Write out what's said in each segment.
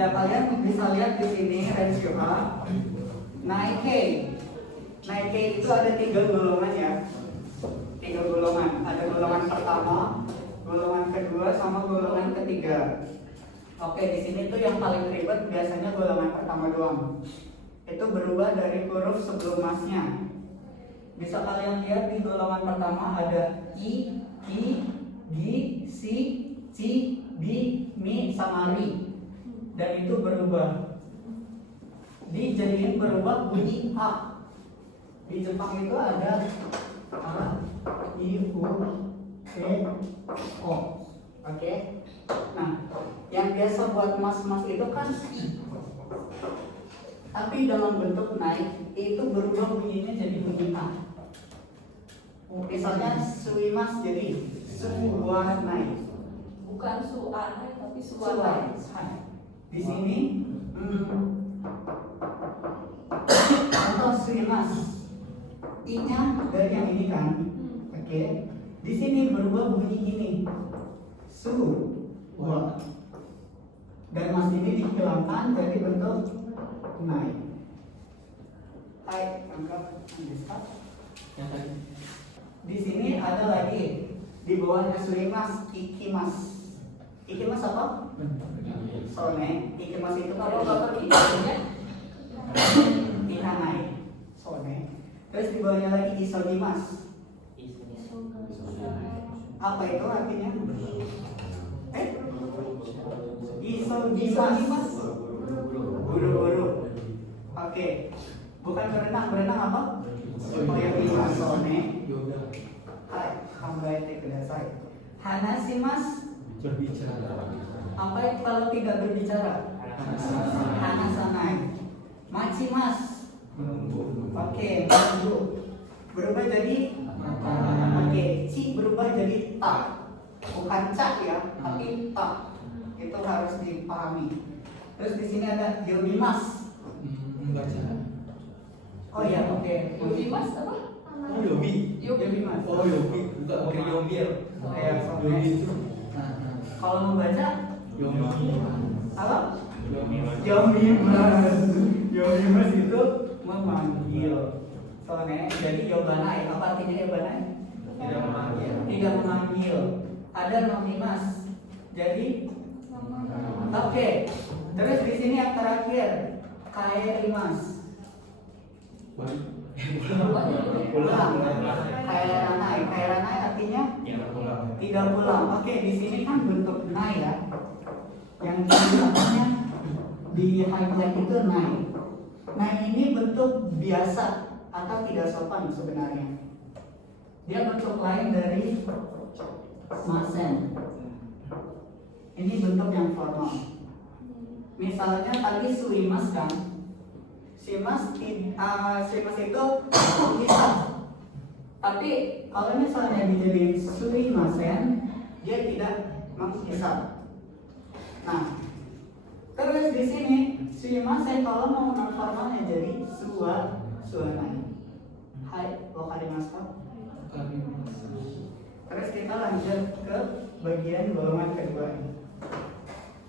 Ya kalian bisa lihat di sini rasio A naik K. Naik K itu ada 3 golongan ya. 3 golongan. Ada golongan pertama, golongan kedua, sama golongan ketiga. Oke, di sini tuh yang paling ribet biasanya golongan pertama doang. Itu berubah dari huruf sebelum masnya. Bisa kalian lihat di golongan pertama ada I, G, C, C, B, Mi, sama Ri. Dan itu berubah. Dijadiin berubah bunyi A. Di Jepang itu ada A, I, U, E, O. Oke. Nah, yang biasa buat mas-mas itu kan I. Tapi dalam bentuk naik itu berubah bunyinya jadi bunyi A. Misalnya suimas jadi suwanai. Bukan suanai tapi suanai. Di sini atau suimas. I-nya dari yang ini kan. Oke. Di sini berubah bunyi ini. Su wa. Dan mas ini dihilangkan jadi bentuk naik. Hai, anggap yang tadi. Di sini ada lagi di bawahnya suimas, ikimas. Ikimas apa? Sone. Ikimas itu Kalau bapak bidangnya ihanai. Sone. Terus di bawahnya lagi isogimas. Apa itu artinya? Isogimas. Buru-buru. Oke. Bukan berenang. Berenang apa? Suyogimas sone. Hai, kambaete kudasai. Hanasimas. Berbicara. Apa itu kalau tidak berbicara? Hanasanai. Machimas. Oke, menunggu. Berubah jadi oke, ci berubah jadi ta. Bukan cak ya, tapi ta. Itu harus dipahami. Terus di sini ada yobimas. Membaca. Oh ya, oke. Yobimas apa? Oh, Yobi. Yobimas. Oh, Yobi. Bukan Yobi. Kayak Yobi itu. kalau membaca Yobi. apa? Yobimas. Yobimas itu memanggil. Soalnya jadi yobanai. Apa artinya yobanai? Tidak memanggil. Tidak memanggil. Ada nomimas. Jadi oke. Terus di sini yang terakhir kaerimas. Pulang. Kairanai artinya tidak pulang. Oke, di sini kan bentuk nai ya. Yang namanya di highlight itu nai. Nai ini bentuk biasa atau tidak sopan sebenarnya. Dia bentuk lain dari masen. Ini bentuk yang formal. Misalnya tadi suimas kan. Simas itu bisa. Tapi kalau misalnya dijadiin suimasen, dia tidak menghisap. Nah, terus di sini suimasen kalau mau non formalnya jadi suanai. Hai, wakarimasu. Terus kita lanjut ke bagian golongan kedua ini.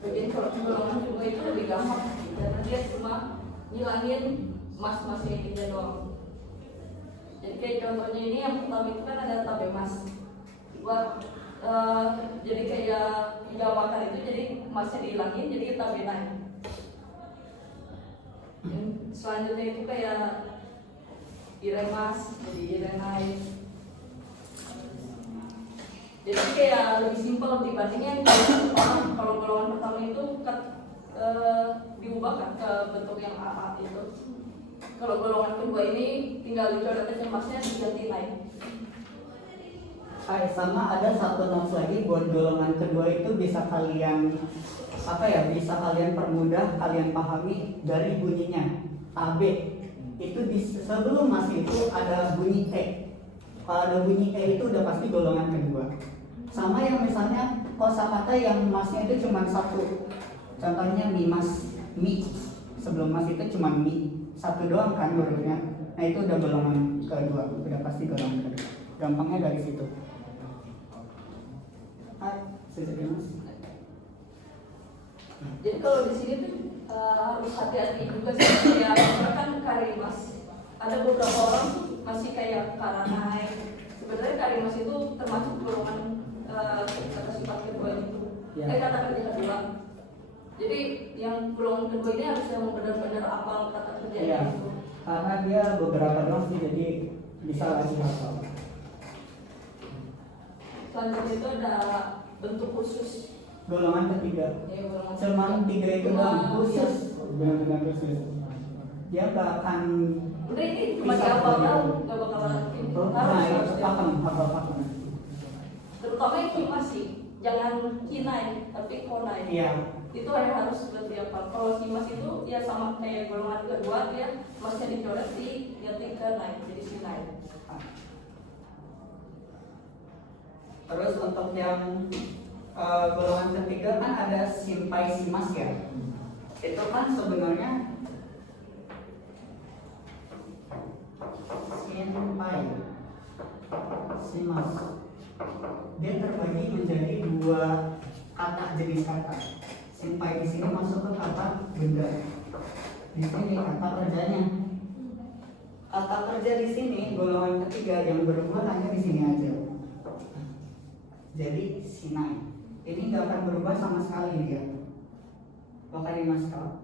bagian golongan kedua itu lebih gampang karena dia cuma ngilangin mas-masnya ininya doang. Jadi kayak contohnya ini yang pertama itu kan ada tabe mas. Buat jadi kayak hijau bakar itu jadi masnya dihilangin jadi tabe naik. Selanjutnya itu kayak iremas jadi irenai. Jadi kayak lebih simpel dibandingnya kalau golongan pertama itu diubah kan ke bentuk yang AA itu. Kalau golongan kedua ini tinggal dicoret masnya diganti naik. Sama ada satu notes lagi buat golongan kedua itu bisa kalian bisa kalian permudah, kalian pahami dari bunyinya. AB itu sebelum mas itu ada bunyi E. Kalau ada bunyi E itu udah pasti golongan kedua. Sama yang misalnya kosakata yang masnya itu cuma satu. Contohnya mimas, mi. Sebelum mas itu cuma mi. Satu doang kan hurufnya. Nah itu udah golongan kedua, udah pasti golongan kedua. Gampangnya dari situ. Hai, saya mas. Jadi kalau di sini tuh harus hati-hati juga sih ya, karena kan karimas. Ada beberapa orang tuh masih kayak karanai. Sebenarnya karimas itu termasuk golongan kata sifat kedua itu. Kata kerja kedua. Jadi yang golongan kedua ini harus yang benar-benar apal kata kerjanya Iya. itu. Karena dia beberapa doang sih, jadi bisa langsung hafal. Selanjutnya itu ada bentuk khusus. Golongan ketiga. Ya, golongan Cuman tiga itu doang khusus. Benar-benar khusus. Dia nggak akan Udah ini cuma bisa dihafal begitu. tahu, nggak bakalan Nah, itu hafal. hafal. Terutama yang kimasi, jangan kinai tapi konai. Iya. Itu yang harus berarti apa? Kalau simas itu ya sama kayak golongan kedua, dia masnya dicoret ganti ke naik jadi sinai. Terus untuk yang golongan ketiga kan ada simpai simas ya. Itu kan sebenarnya simpai simas. Dia terbagi menjadi dua kata, jenis kata. Simpai di sini masuk ke kata benda. Di sini kata kerjanya. Kata kerja di sini golongan ketiga yang berubah hanya di sini aja. Jadi sinai. Ini nggak akan berubah sama sekali dia. Wakarimasu.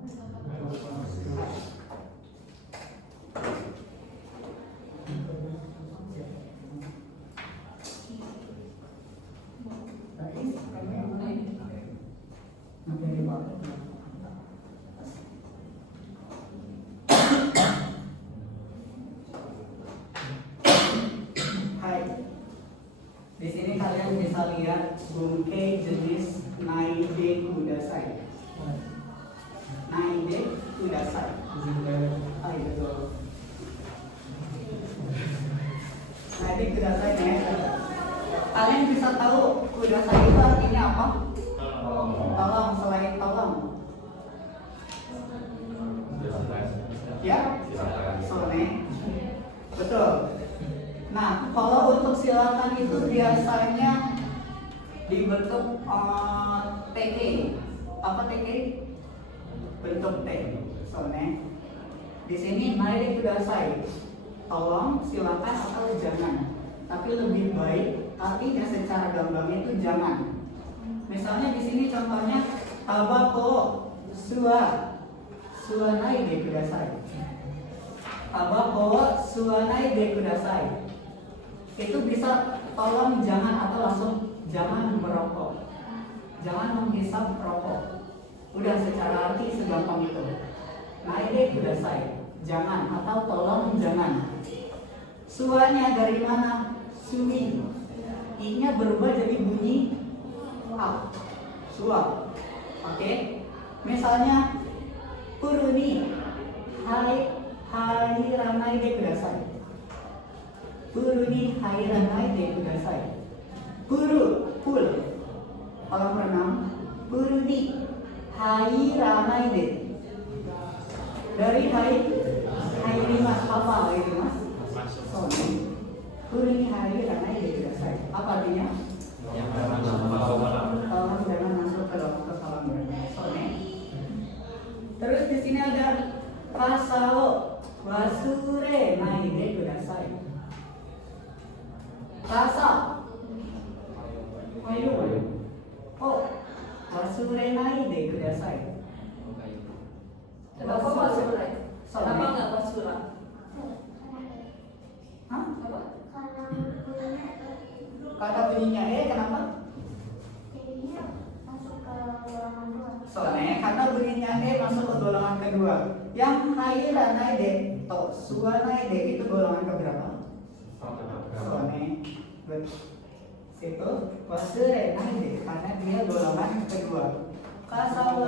Hai. Di sini kalian bisa lihat bungkai jenis naide kudasai. Naide kudasai. Hai, betul. Naide kudasai ya. Kalian bisa tahu kudasai itu artinya apa? Tolong, selain tolong. Ya? Sone. Betul. Nah, kalau untuk silakan itu biasanya dibentuk TK. Apa TK? Bentuk T. Sone. Di sini naik kudasai. Tolong, silakan atau jangan. Tapi lebih baik artinya secara gambarnya itu jangan. Misalnya di sini contohnya tabako suanai de kudasai. Tabako suanai de kudasai. Itu bisa tolong jangan atau langsung jangan merokok. Jangan menghisap rokok. Udah secara arti segampang itu. Naide kudasai. Jangan atau tolong jangan. Suanya dari mana? Sui. I-nya berubah jadi bunyi A. Sua. Oke. Misalnya kuruni hai ranai de kudasai. Kuruni hai ranai de kudasai. Kuru pool. Kolam renang. Kuruni hai ranai de. Dari hai mas apa itu mas? Sone. Kuruni hai ranai de kudasai. Apa artinya? Tolong jangan masuk ke dalam kolam renang. Sone. Terus di sini ada kasao wasure nai de kudasai. Rasa. Ayo. Oh, wasure nai de kudasai. Kenapa basura? Kenapa nggak basura? Hah? Apa? Kata bunyinya kenapa? Soalnya karena bunyinya masuk ke golongan kedua. Yang hai ranai de to suanai de itu golongan keberapa? Soalnya situ wasure nai de karena dia golongan kedua. Kasau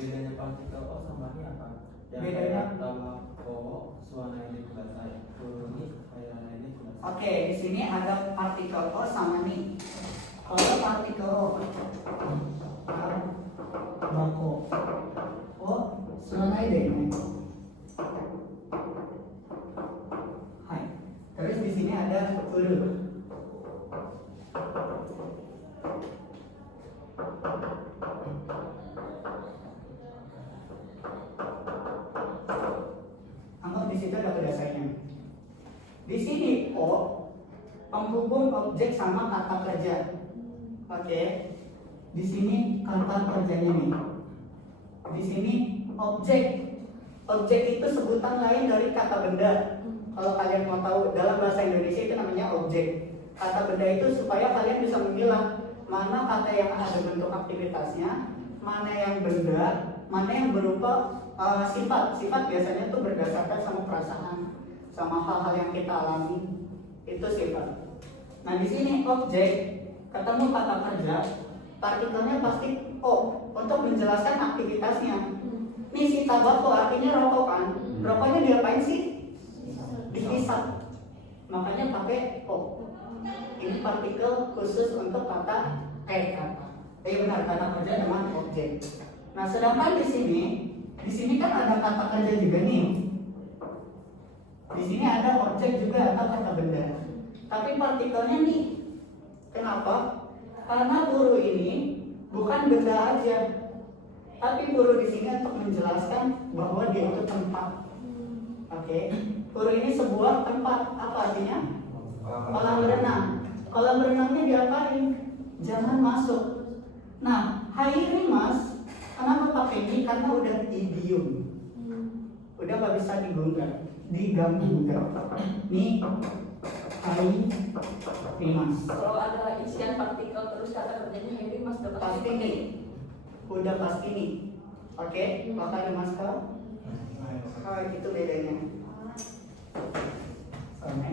Bedanya partikel O sama ini apa? Yang Bedanya? tabako suana ini kudasai. Kuruni hayana ini kudasai. Oke, di sini ada partikel O sama ni. Kalau partikel O, bako, O, sunai deh. Hai. Terus di sini ada uru. penghubung objek sama kata kerja. Oke. Di sini kata kerjanya nih. Di sini objek. Objek itu sebutan lain dari kata benda. Kalau kalian mau tahu, dalam bahasa Indonesia itu namanya objek. Kata benda itu supaya kalian bisa memilah mana kata yang ada bentuk aktivitasnya, mana yang benda, mana yang berupa sifat. Sifat biasanya itu berdasarkan sama perasaan, sama hal-hal yang kita alami. Itu sifat. Nah di sini objek ketemu kata kerja, partikelnya pasti O untuk menjelaskan aktivitasnya. Nih si tabako artinya rokok kan? Rokoknya diapain sih? Dihisap. Makanya pakai O. Ini partikel khusus untuk kata benar, kata kerja dengan objek. Nah sedangkan di sini kan ada kata kerja juga nih. Di sini ada objek juga atau kata benda. Tapi partikelnya nih. Kenapa? Karena buru ini bukan benda aja, tapi buru di sini untuk menjelaskan bahwa dia itu tempat. Oke, buru ini sebuah tempat. Apa artinya? Kolam renang. Kolam renangnya diapain? Jangan masuk. Nah, hairi mas, kenapa pakai ini? Karena udah idiom, udah nggak bisa diganggu. Nih, hairi mas. Kalau ada isian partikel terus kata kerjanya Harry Mas dapat Pasti nih, udah pasti nih. Oke, makanya mas kau. Itu bedanya. Sama.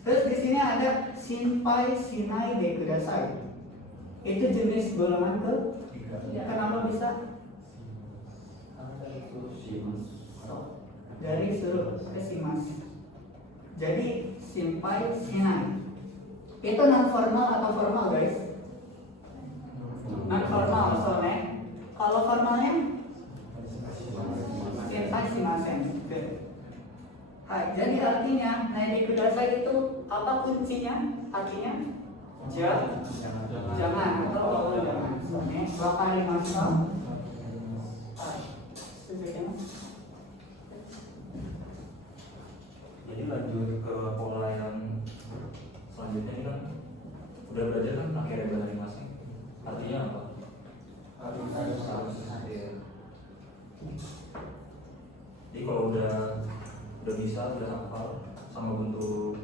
Terus di sini ada sinpai sinai de kudasai. Itu jenis golongan ke? Kenapa bisa? Dari suruh simas. Jadi sinpai sinai. Itu non formal atau formal guys? Non formal soalnya. Kalau formalnya sinpai simasen. Hai, jadi artinya naik kudasai itu apa kuncinya? Artinya jangan atau jangan. Soalnya wakari masa. Jadi lanjut ke pola yang selanjutnya ini kan udah belajar kan akhirnya dari masing. Artinya apa? Harus ya. Jadi kalau udah bisa, udah hafal sama bentuk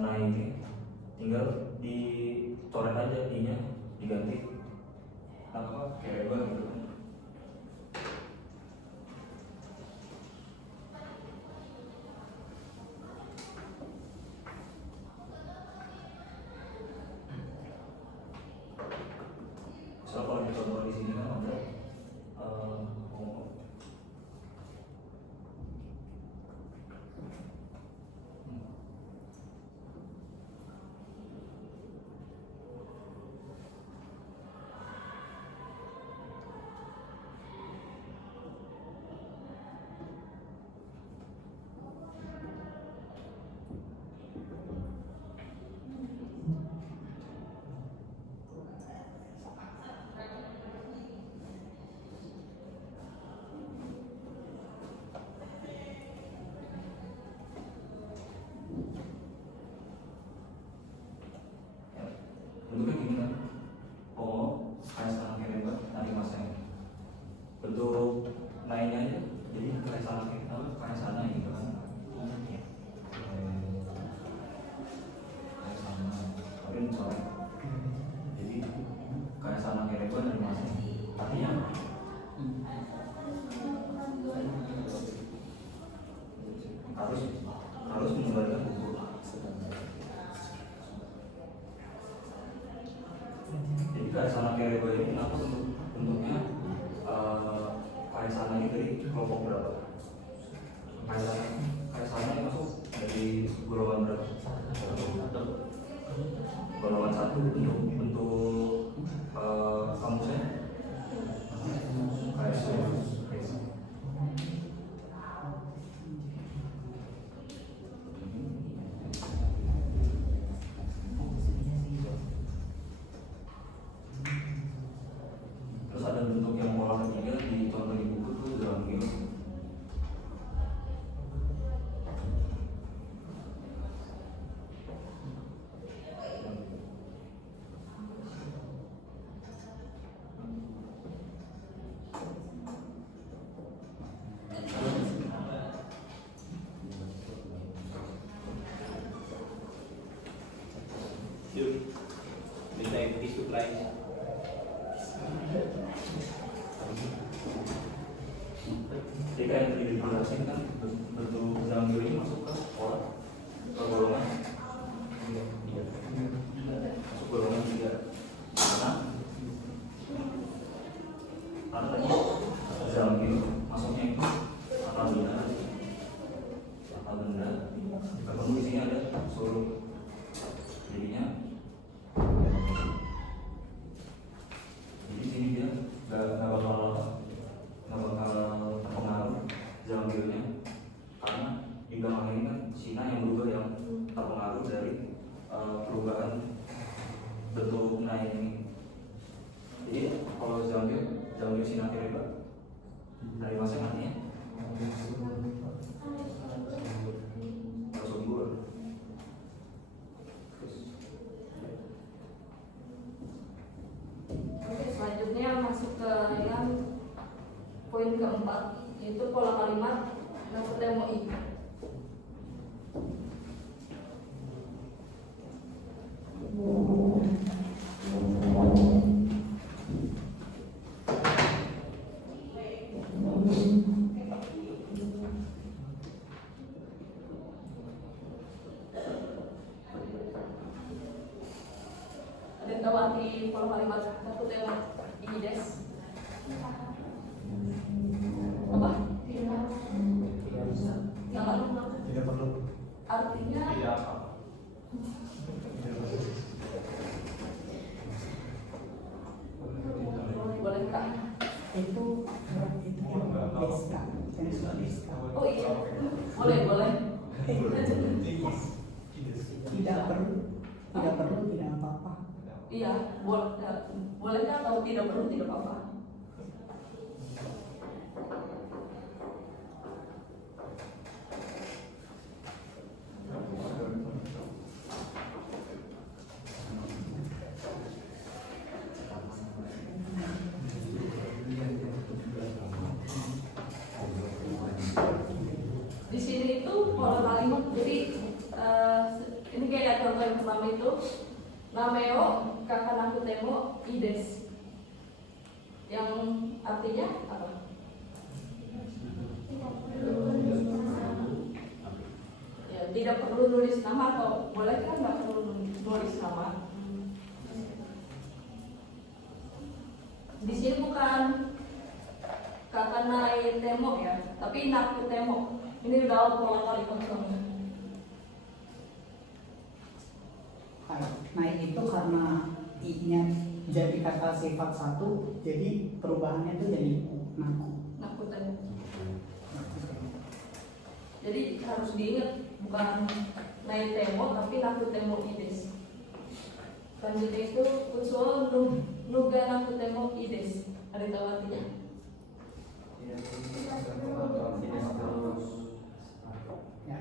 naik ini, tinggal dicoret aja i-nya, diganti apa kayak gitu. So kalau dicontoh di sini kan ada bentuknya gini kan, kayak sekarang kayak lebar, nanti masanya bentuk naiknya aja, jadi kayak sana gitu kan, kayak sana, tapi misalnya, jadi kayak sana kayak lebar nanti masanya, artinya harus mengembalikan buku. Jadi kayak sana kayak lebar ini kenapa bentuknya kayak sana itu dari kelompok berapa? Kayak sana yang masuk dari golongan berapa? Golongan 1 bentuk kamusnya kayak sana. Terus ada bentuk yang pola ketiga di contoh di buku tuh dalam game. Ketika yang tadi dijelasin kan bentuk Zambio ini masuk ke pola ke golongan iya masuk golongan 3 karena tadi Zambio masuknya itu akal benda kalau di sini ada suruh jadinya jadi sini dia nggak bakal terpengaruh Zambionya karena di belakang ini kan Cina yang berubah yang terpengaruh dari perubahan bentuk naik ini. Jadi kalau Zambio Cina Kireba dari masa artinya subur. Oke, selanjutnya masuk ke yang poin keempat, yaitu pola kalimat nakutemoi. Ada yang tahu arti pola kalimat nakutemoi des? Apa? Tidak perlu. Artinya Tidak apa. bolehkah? Itu deska, deska. Oh iya, boleh. Tidak perlu, tidak apa-apa. Iya, bolehkah atau tidak perlu tidak apa-apa? Di sini itu pola kalimat, jadi ini kayak contoh yang pertama itu nameo kakanakutemo ides, yang artinya apa? Ya, tidak perlu nulis nama atau boleh kan nggak perlu nulis nama. Di sini bukan kakanai temo ya, tapi nakutemo. Ini udah pola kalimat kosong. Nah itu karena i-nya jadi kata sifat satu, jadi perubahannya itu jadi Nakutemo. Jadi harus diingat bukan naik temo tapi nakutemo ides. Selanjutnya itu usul nuga nakutemo ides. Ada tahu artinya? ya.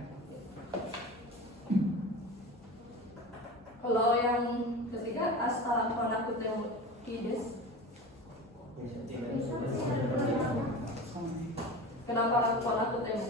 Kalau yang ketiga asta nakutemo ides. Kenapa nakutemo?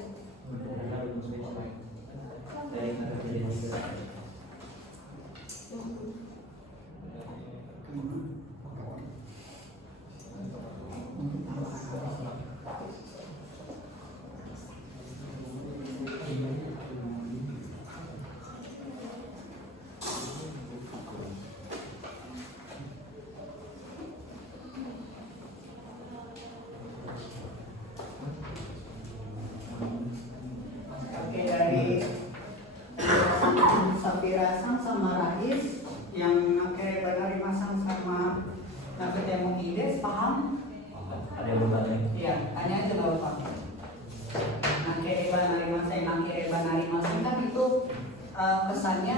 Oke, dari Sapirasang sama Rais yang kayak Banari Masang sama Nakutemo Ides, paham? Ada yang bertanya? Iya, tanya aja nggak apa. Banari Masang kan itu kesannya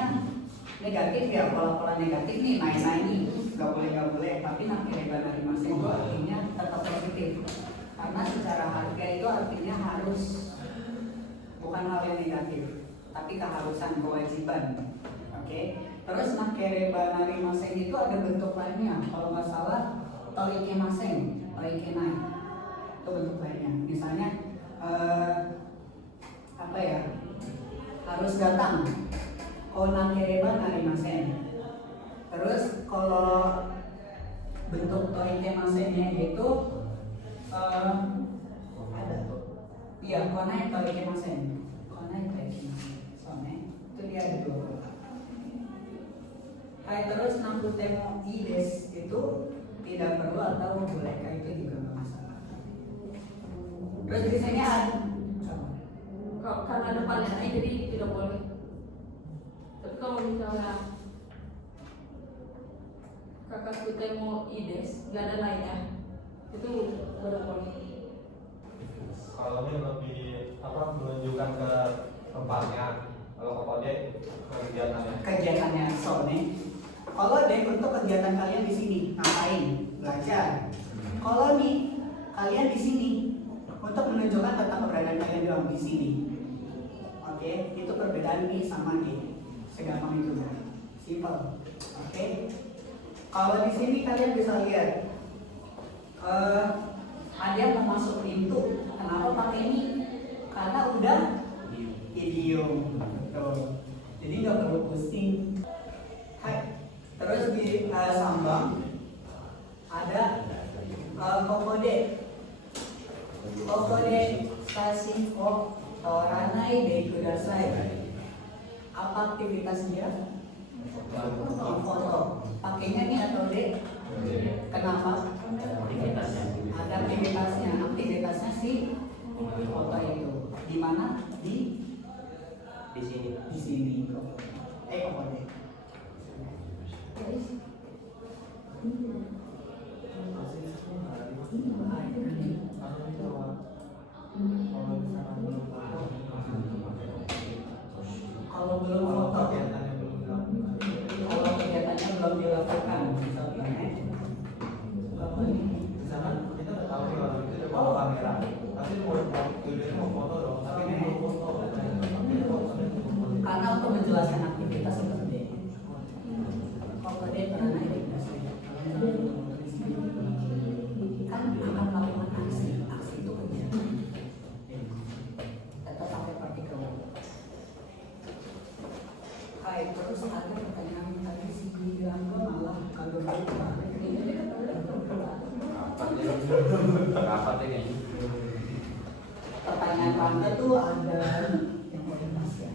negatif ya, pola-pola negatif nih, main-main nih, nggak boleh. Tapi Banari Masang itu artinya tetap positif. Karena secara harga itu artinya harus, bukan hal yang negatif, tapi keharusan, kewajiban. Oke. Terus Banari Maseng itu ada bentuk lainnya. Kalau nggak salah Toike Maseng, Toike Nai. Itu bentuk lainnya. Misalnya apa ya? Harus datang. Banari Maseng. Terus kalau bentuk toikemasennya yaitu ada iya konai toikemasen soalnya itu dia ada dua. Hai, terus nampu temo ides itu tidak perlu atau bolehkah, itu juga nggak masalah. Terus di sini ada Karena depannya naik jadi tidak boleh. Tapi kalau misalnya kakak kutemu ides nggak ada lainnya, itu baru boleh. Kalau ini lebih menunjukkan ke tempatnya, kalau ke kode kegiatannya. soalnya kalau ada untuk kegiatan kalian di sini ngapain, belajar. Kalau nih kalian di sini untuk menunjukkan tentang keberadaan kalian doang di sini. Oke, itu perbedaan nih sama nih, segampang itu kan, simple. Oke, kalau di sini kalian bisa lihat ada yang mau masuk pintu. Kenapa pakai ini? Karena udah idiom. Jadi nggak perlu pusing. Hai. Terus di sambang ada kokode stasi o ranai de kudasai. Apa aktivitasnya? Foto. Pakainya nih atau dek? Kenapa? Ada aktivitasnya. Aktivitasnya sih foto itu. Di mana? Di sini. Di sini. Kokode. Kalau belum foto, kalau kegiatannya belum dilakukan, misalnya, Misalkan kita nggak tahu kalau itu udah bawa kamera, tapi mau foto dong, tapi mau foto. karena untuk menjelaskan aktivitas seperti dia pernah naik kan akan melakukan aksi itu kegiatan tetap pakai partikel. Hai, terus ada pertanyaan tadi si bilang gue malah kalau pertanyaan Panda tuh ada yang boleh mas ya.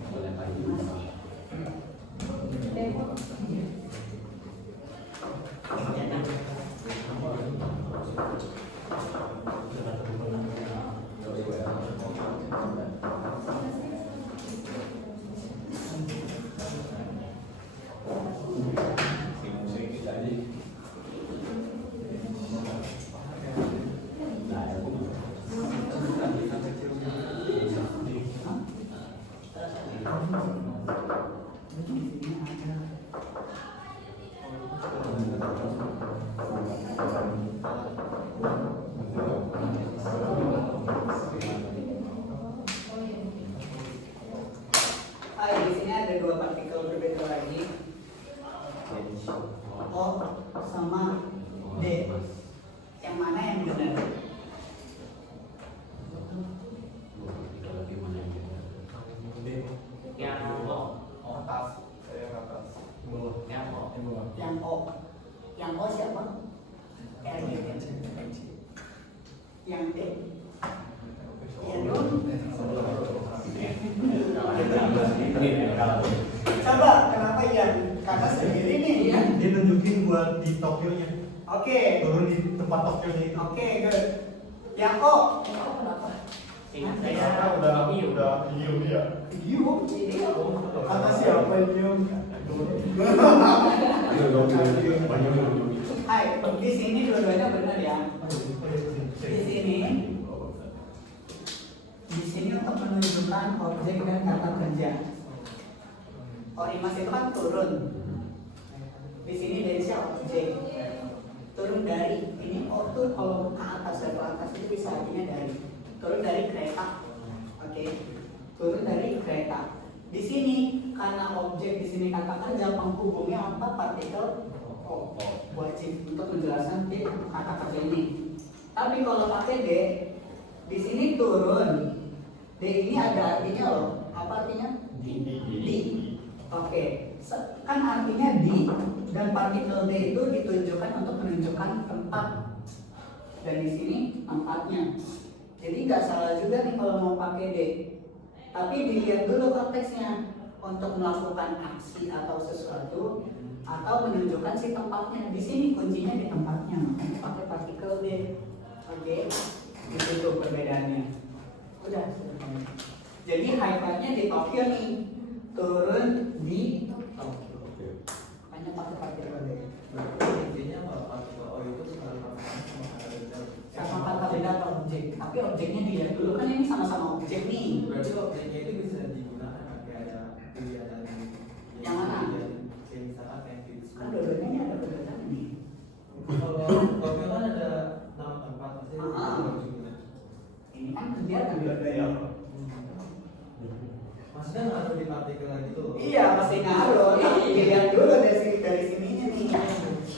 Di sini ada dua partikel berbeda lagi, O sama D. Yang mana yang benar? Yang O siapa? RG. Yang D? Yang D? Coba kenapa Ian? Kakak sendiri nih ya? Dia nunjukin buat di Tokyo-nya. Oke. Turun di tempat Tokyo-nya itu. Oke, good. Yang O? Saya udah diem dia. Diem? Kata siapa diem? Hai, di sini dua-duanya benar ya. Di sini untuk menunjukkan objek dan kata kerja. Orimas itu kan turun. Di sini dari siapa? Objek. Turun dari. Ini O tuh kalau ke atas dan ke atas itu bisa artinya dari. Turun dari kereta. Oke. Turun dari kereta. Di sini karena objek di sini kata kerja penghubungnya apa? Partikel O. Wajib untuk menjelaskan kata kerja ini. Tapi kalau pakai D, di sini turun. D ini ada artinya loh. Apa artinya? Di. Oke. Kan artinya di dan partikel D itu ditujukan untuk menunjukkan tempat. Dan di sini tempatnya. Jadi nggak salah juga nih kalau mau pakai D. Tapi dilihat dulu konteksnya untuk melakukan aksi atau sesuatu atau menunjukkan si tempatnya. Di sini kuncinya di tempatnya, makanya pakai partikel D. Oke, itu tuh perbedaannya. Udah. Jadi high five-nya di Tokyo nih, turun di Tokyo. Makanya pakai partikel D. Intinya kalau partikel O itu sekali pasangan Sama kata beda atau objek, tapi objeknya dilihat dulu kan ini sama-sama objek nih. berarti objeknya itu bisa digunakan kayak ada pilihan dari Yang mana? kayak misalkan sandwich. Kan dua-duanya ini ada perbedaan nih. Kalau Tokyo kan ada nama tempat pasti juga. Ini kan kegiatan dua-duanya. Maksudnya ngaruh di partikel lagi tuh. Iya pasti ngaruh. Tapi dilihat dulu dari sininya nih.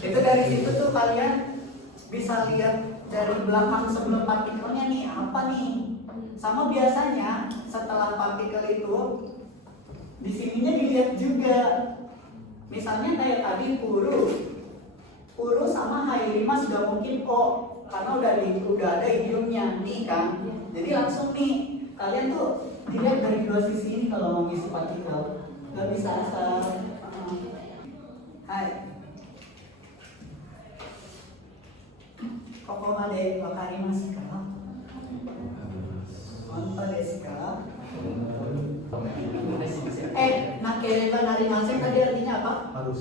Itu dari situ tuh kalian bisa lihat dari belakang sebelum partikelnya nih apa nih. Sama biasanya setelah partikel itu di sininya dilihat juga. Misalnya kayak tadi Puru sama Hairima sudah mungkin kok karena udah ada idiomnya nih kan. Jadi langsung nih kalian tuh dilihat dari dua sisi ini kalau mau ngisi partikel. Gak bisa asal. Hai. Koko made wakarimasu ka? Honto desu ka? Nakereba narimasen tadi artinya apa? Harus.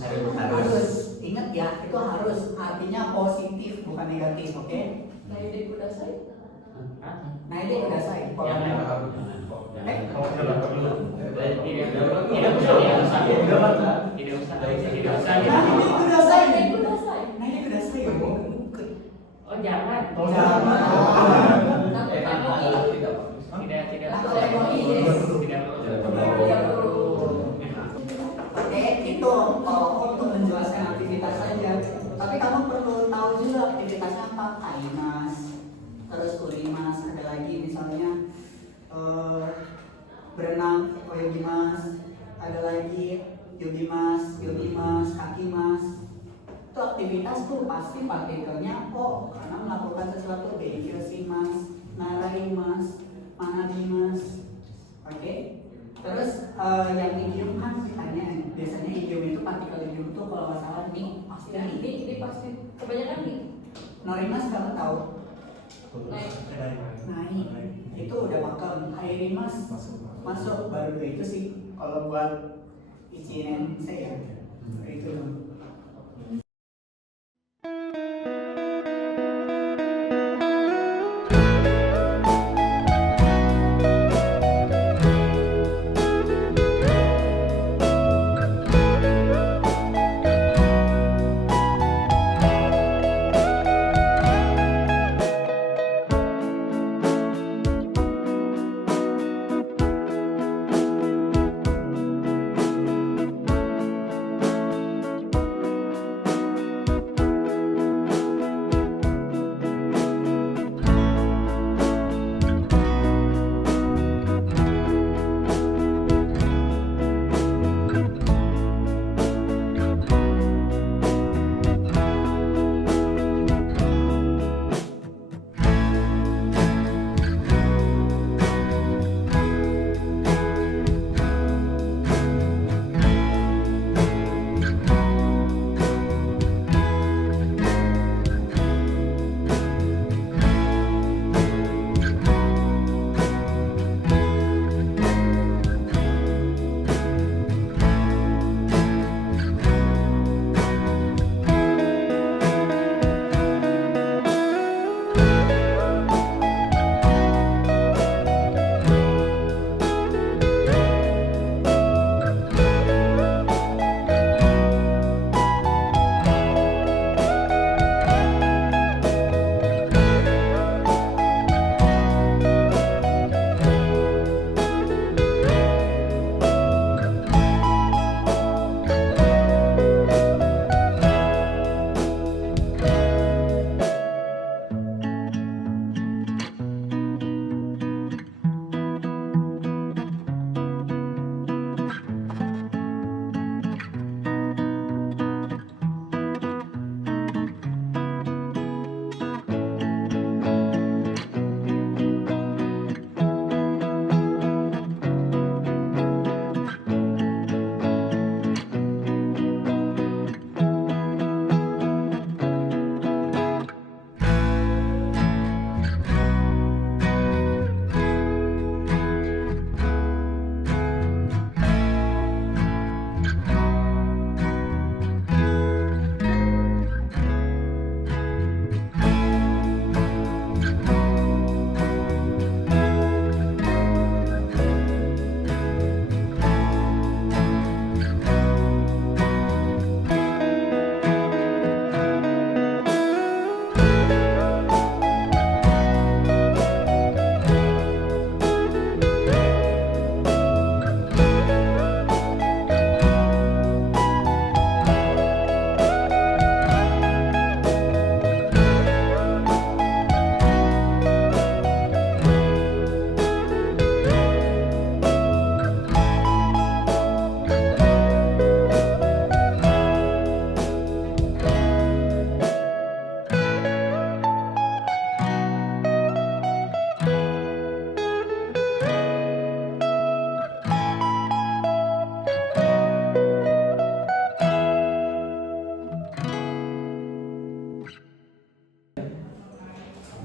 Ingat ya, itu harus. Artinya positif, bukan negatif, oke? Naide kudasai. Naide kudasai. Naide kudasai. Naide kudasai. Oh jangan. Tapi kalau ini Tidak perlu. Oke, itu untuk menjelaskan aktivitas saja. Tapi kamu perlu tahu juga aktivitasnya apa. Kaimas, terus kurimas, ada lagi misalnya berenang, yogimas, ada lagi yogimas, kakimas. Itu aktivitas tuh pasti partikelnya O karena melakukan sesuatu. Deikyoshi-mas, naraimas, manadimas. Oke. Terus yang idiom kan tanya, biasanya idiom itu partikel idiom tuh kalau nggak salah nih pasti ya, nih. ini pasti kebanyakan nih. Norimas kamu tahu? Naik. Naik. Itu udah bakal. Hairimas masuk baru itu sih kalau buat ichinen saya itu.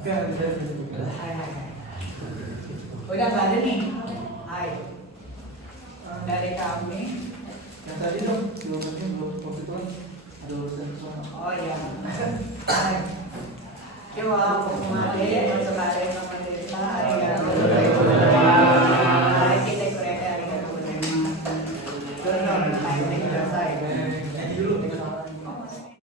Enggak, udah. Hai. Udah nggak ada nih. Hai. Dari kami. Yang tadi dong, jawabannya belum waktu itu kan ada urusan sama. Oh iya. Hai. Coba aku kemarin